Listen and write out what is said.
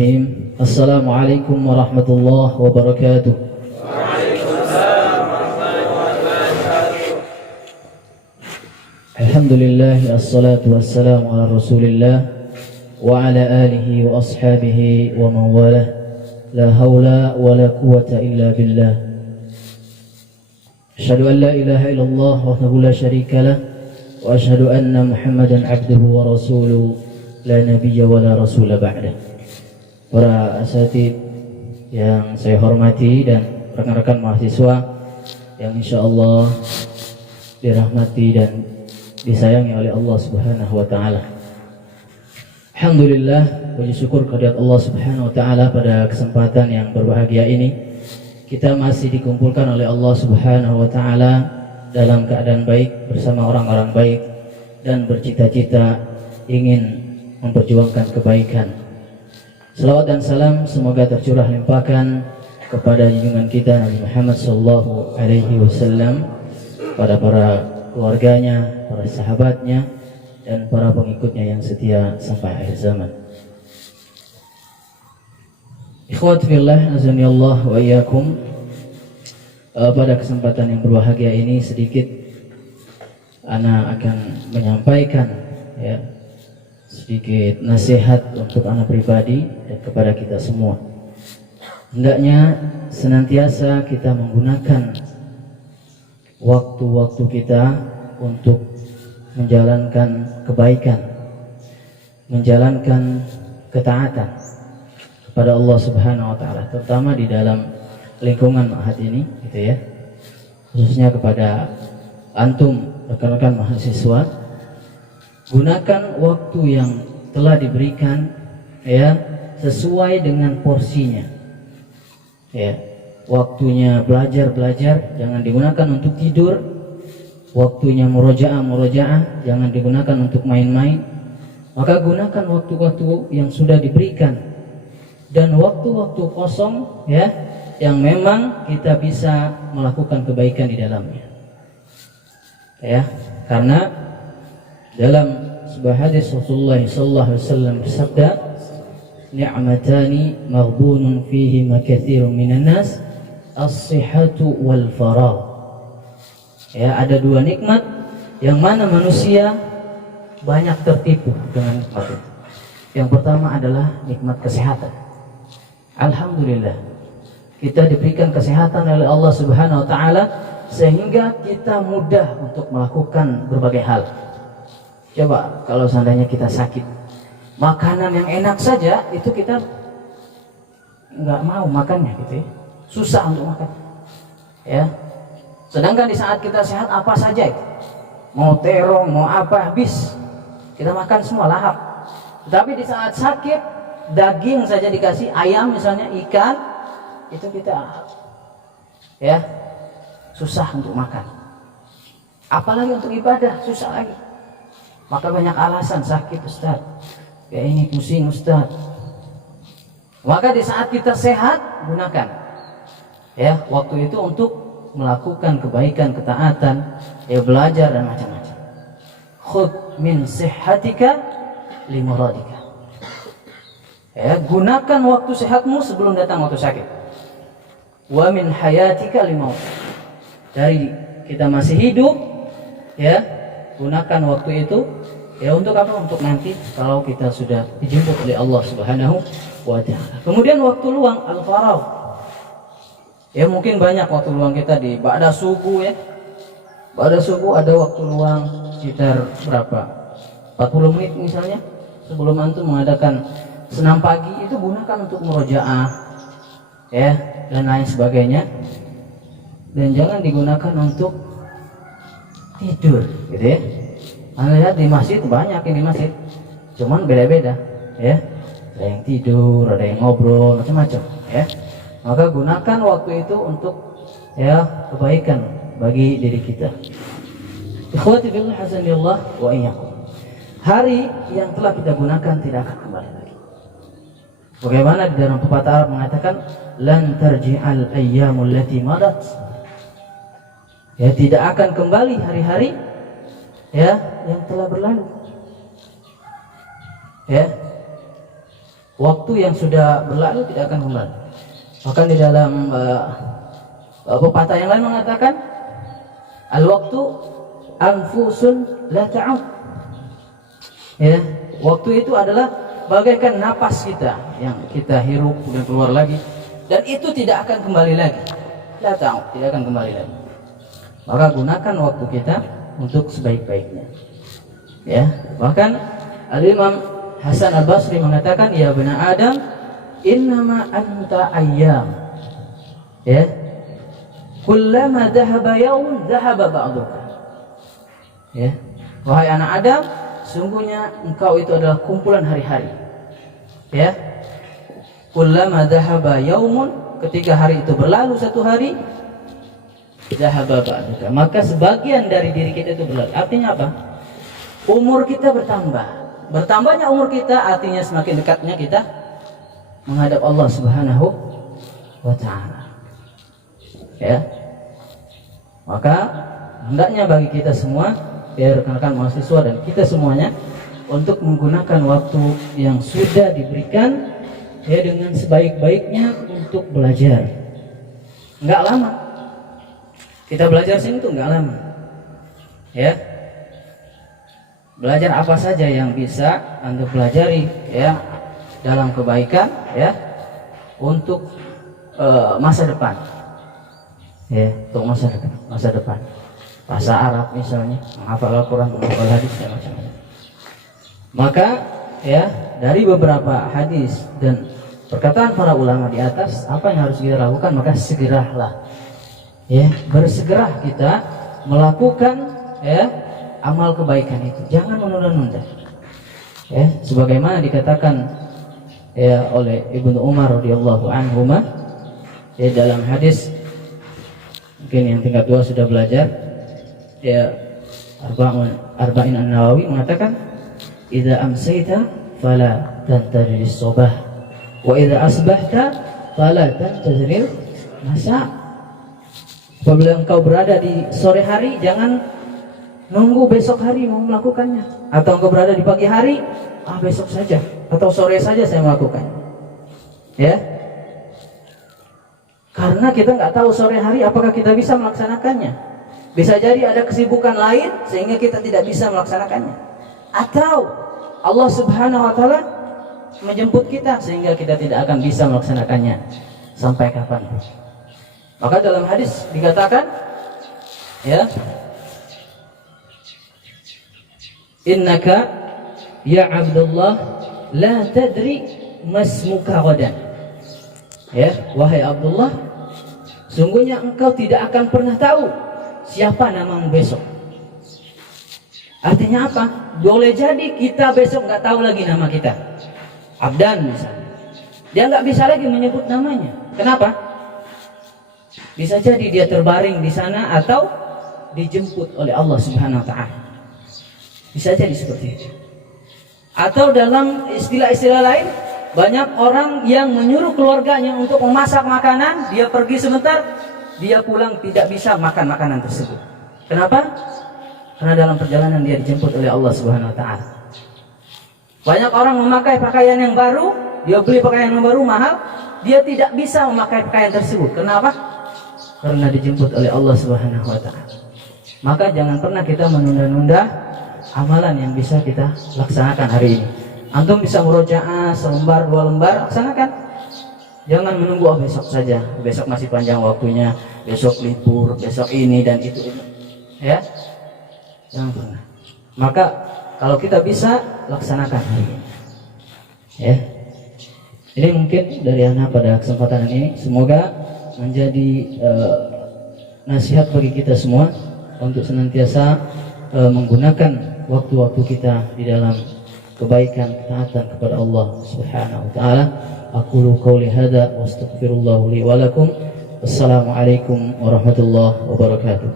Bismillahirrahmanirrahim. Assalamualaikum warahmatullahi wabarakatuh. Alhamdulillah, assalatu wassalamu ala rasulillah wa ala alihi wa ashabihi wa man walah. La hawla wa la quwwata illa billah. Asyhadu an la ilaha illallah wahdahu la syarika lah wa asyhadu anna Muhammadan abduhu wa rasuluh la nabiyya wa la rasula ba'dah. Para asatid yang saya hormati dan rekan-rekan mahasiswa yang insyaallah dirahmati dan disayangi oleh Allah Subhanahu wa taala. Alhamdulillah, puji syukur kehadirat Allah Subhanahu wa taala pada kesempatan yang berbahagia ini kita masih dikumpulkan oleh Allah Subhanahu wa taala dalam keadaan baik bersama orang-orang baik dan bercita-cita ingin memperjuangkan kebaikan. Salawat dan salam semoga tercurah limpahkan kepada junjungan kita Nabi Muhammad sallallahu alaihi wasallam, pada para keluarganya, para sahabatnya, dan para pengikutnya yang setia sampai akhir zaman. Ikhwat fillah, azani Allah wa iyyakum. Pada kesempatan yang berbahagia ini sedikit ana akan menyampaikan sedikit nasihat untuk ana pribadi dan kepada kita semua. Hendaknya senantiasa kita menggunakan waktu-waktu kita untuk menjalankan kebaikan, menjalankan ketaatan kepada Allah Subhanahu wa taala, terutama di dalam lingkungan ma'had ini gitu ya. Khususnya kepada antum rekan-rekan mahasiswa, gunakan waktu yang telah diberikan sesuai dengan porsinya. Waktunya belajar, jangan digunakan untuk tidur. Waktunya murojaah, jangan digunakan untuk main-main. Maka gunakan waktu-waktu yang sudah diberikan dan waktu-waktu kosong yang memang kita bisa melakukan kebaikan di dalamnya. Karena dalam sebuah hadis Rasulullah sallallahu alaihi wasallam bersabda, "Ni'matani maghbunun fihi ma katsirun minan nas, as-sihhatu wal faragh." Ada dua nikmat yang mana manusia banyak tertipu dengan nikmat itu. Yang pertama adalah nikmat kesehatan. Alhamdulillah, kita diberikan kesehatan oleh Allah Subhanahu wa taala sehingga kita mudah untuk melakukan berbagai hal. Coba kalau seandainya kita sakit, makanan yang enak saja itu kita nggak mau makannya gitu ya. Susah untuk makan. Sedangkan di saat kita sehat apa saja itu, mau terong, mau apa habis kita makan semua lahap. Tapi di saat sakit, daging saja dikasih, ayam misalnya, ikan, itu kita susah untuk makan. Apalagi untuk ibadah, susah lagi. Maka banyak alasan, sakit Ustaz, kayak ini pusing Ustaz. Maka di saat kita sehat, gunakan waktu itu untuk melakukan kebaikan, ketaatan, belajar dan macam-macam. Khudh min sihhatika li muradika. Gunakan waktu sehatmu sebelum datang waktu sakit. Wa min hayatika li maut. Dari kita masih hidup, gunakan waktu itu untuk apa? Untuk nanti kalau kita sudah dijemput oleh Allah Subhanahu wa taala. Kemudian waktu luang, al-faragh. Mungkin banyak waktu luang kita di ba'da subuh Ba'da subuh ada waktu luang sekitar berapa? 40 menit misalnya. Sebelum antum mengadakan senam pagi, itu gunakan untuk murojaah dan lain sebagainya. Dan jangan digunakan untuk tidur gitu ya. Anda lihat di masjid banyak yang di masjid, cuman beda-beda ada yang tidur, ada yang ngobrol, macam-macam Maka gunakan waktu itu untuk kebaikan bagi diri kita. Ikhwati fillah, azanillah wa iyyakum. Hari yang telah kita gunakan tidak akan kembali lagi. Bagaimana di dalam pepatah Arab mengatakan, lan tarji'al ayyamul lati madat. Tidak akan kembali hari-hari yang telah berlalu. waktu yang sudah berlalu tidak akan kembali. Bahkan di dalam pepatah yang lain mengatakan, al-waktu anfusun la ta'ud. Ya, waktu itu adalah bagaikan napas kita yang kita hirup dan keluar lagi, dan itu tidak akan kembali lagi. La ta'ud, tidak akan kembali lagi. Maka gunakan waktu kita untuk sebaik-baiknya. Ya, bahkan Al-Imam Hasan Al-Basri mengatakan, ya bani Adam, innama anta ayyam. Ya, kullama dhahaba yawm dhahaba ba'duka. Ya, wahai anak Adam, sungguhnya engkau itu adalah kumpulan hari-hari. Ya, kullama dhahaba yawmun, ketika hari itu berlalu satu hari, dhahaba ba'duka, maka sebagian dari diri kita itu berlalu. Artinya apa? Umur kita bertambah. Bertambahnya umur kita artinya semakin dekatnya kita menghadap Allah Subhanahu wa ta'ala. Ya, maka hendaknya bagi kita semua, ya rekan-rekan mahasiswa dan kita semuanya, untuk menggunakan waktu yang sudah diberikan ya dengan sebaik-baiknya untuk belajar. Enggak lama. Kita belajar sini tuh enggak lama. Ya. Belajar apa saja yang bisa Anda pelajari ya dalam kebaikan ya untuk masa depan. Ya, untuk masa depan. Bahasa Arab misalnya, menghafal Al-Qur'an, menghafal hadis dan macam-macam. Maka ya dari beberapa hadis dan perkataan para ulama di atas, apa yang harus kita lakukan? Maka segeralah. Ya, bersegera kita melakukan ya amal kebaikan itu, jangan menunda-nunda. Ya, sebagaimana dikatakan ya oleh Ibnu Umar radhiyallahu anhuma ya dalam hadis, mungkin yang tingkat 2 sudah belajar ya, Arba'in An-Nawawi mengatakan, idza amsayta fala tantazir as-subah wa idza asbahta fala tantazir masa. Apabila engkau berada di sore hari, jangan nunggu besok hari mau melakukannya. Atau engkau berada di pagi hari, besok saja atau sore saja saya melakukan. Ya, karena kita nggak tahu sore hari apakah kita bisa melaksanakannya. Bisa jadi ada kesibukan lain sehingga kita tidak bisa melaksanakannya. Atau Allah Subhanahu wa ta'ala menjemput kita sehingga kita tidak akan bisa melaksanakannya sampai kapan. Maka dalam hadis dikatakan ya, innaka ya Abdullah la tadri masmuka ghadan. Ya, wahai Abdullah, sungguhnya engkau tidak akan pernah tahu siapa namamu besok. Artinya apa? Boleh jadi kita besok nggak tahu lagi nama kita. Abdan misalnya, dia nggak bisa lagi menyebut namanya. Kenapa? Bisa jadi dia terbaring di sana atau dijemput oleh Allah Subhanahu wa ta'ala. Bisa jadi seperti itu. Atau dalam istilah-istilah lain, banyak orang yang menyuruh keluarganya untuk memasak makanan, dia pergi sebentar, dia pulang tidak bisa makan makanan tersebut. Kenapa? Karena dalam perjalanan dia dijemput oleh Allah Subhanahu wa ta'ala. Banyak orang memakai pakaian yang baru, dia beli pakaian yang baru mahal, dia tidak bisa memakai pakaian tersebut. Kenapa? Karena dijemput oleh Allah Subhanahu wa ta'ala. Maka jangan pernah kita menunda-nunda amalan yang bisa kita laksanakan hari ini. Antum bisa murojaah selembar 2 lembar, laksanakan. Jangan menunggu besok saja, besok masih panjang waktunya, besok libur, besok ini dan itu. Ya, jangan pernah. Maka kalau kita bisa laksanakan hari ini. Ya, ini mungkin dari Ana pada kesempatan ini. Semoga menjadi nasihat bagi kita semua untuk senantiasa menggunakan waktu-waktu kita di dalam kebaikan, ketaatan kepada Allah Subhanahu wa taala. Aqulu qouli hadza wa astaghfirullah li wa lakum. Wassalamualaikum warahmatullahi wabarakatuh.